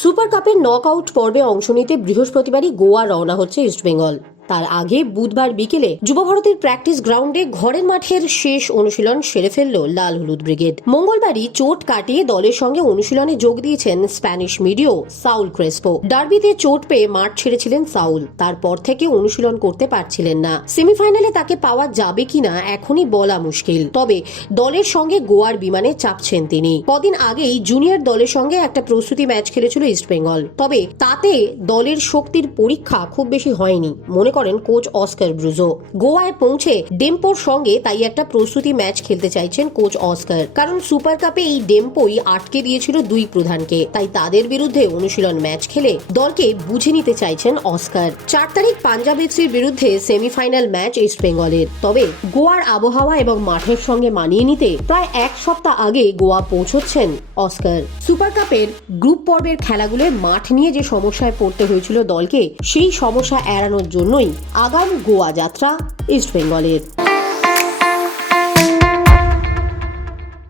Super কাপের knock out পর্বে অংশ নিতে বৃহস্পতিবারই গোয়া রওনা হচ্ছে ইস্টবেঙ্গল। তার আগে বুধবার বিকেলে যুব ভারতের প্র্যাকটিস গ্রাউন্ডে ঘরের মাঠের শেষ অনুশীলন সেরে ফেলল লাল হলুদ ব্রিগেড। মঙ্গলবারই চোট কাটিয়ে দলের সঙ্গে অনুশীলনে যোগ দিয়েছেন স্প্যানিশ মিডিও সাউল ক্রেসপো। ডার্বিতে চোট পেয়ে মাঠ ছেড়েছিলেন সাউল। তারপর থেকে অনুশীলন করতে পারছিলেন না। সেমিফাইনালে তাকে পাওয়া যাবে কিনা এখনই বলা মুশকিল। তবে দলের সঙ্গে গোয়ার বিমানে চাপছেন তিনি। কদিন আগেই জুনিয়র দলের সঙ্গে একটা প্রস্তুতি ম্যাচ খেলেছিল ইস্টবেঙ্গল। তবে তাতে দলের শক্তির পরীক্ষা খুব বেশি হয়নি। মনে করেন কোচ অস্কার ব্রুজো। গোয়ায় পৌঁছে ডেম্পোর সঙ্গে তাই একটা প্রস্তুতি ম্যাচ খেলতে চাইছেন কোচ অস্কার। কারণ সুপার কাপে এই ডেম্পোই আটকে দিয়েছিল দুই প্রধানকে। তাই তাদের বিরুদ্ধে অনুশীলন ম্যাচ খেলে দলকে বুঝে নিতে চাইছেন অস্কার। চার তারিখ পাঞ্জাব এফসির বিরুদ্ধে সেমিফাইনাল ম্যাচ ইস্ট বেঙ্গলের। তবে গোয়ার আবহাওয়া এবং মাঠের সঙ্গে মানিয়ে নিতে প্রায় এক সপ্তাহ আগে গোয়া পৌঁছচ্ছেন অস্কার। সুপার কাপের গ্রুপ পর্বের খেলাগুলোয় মাঠ নিয়ে যে সমস্যায় পড়তে হয়েছিল দলকে, সেই সমস্যা এড়ানোর জন্যই আগাম গোয়া যাত্রা ইস্ট বেঙ্গলের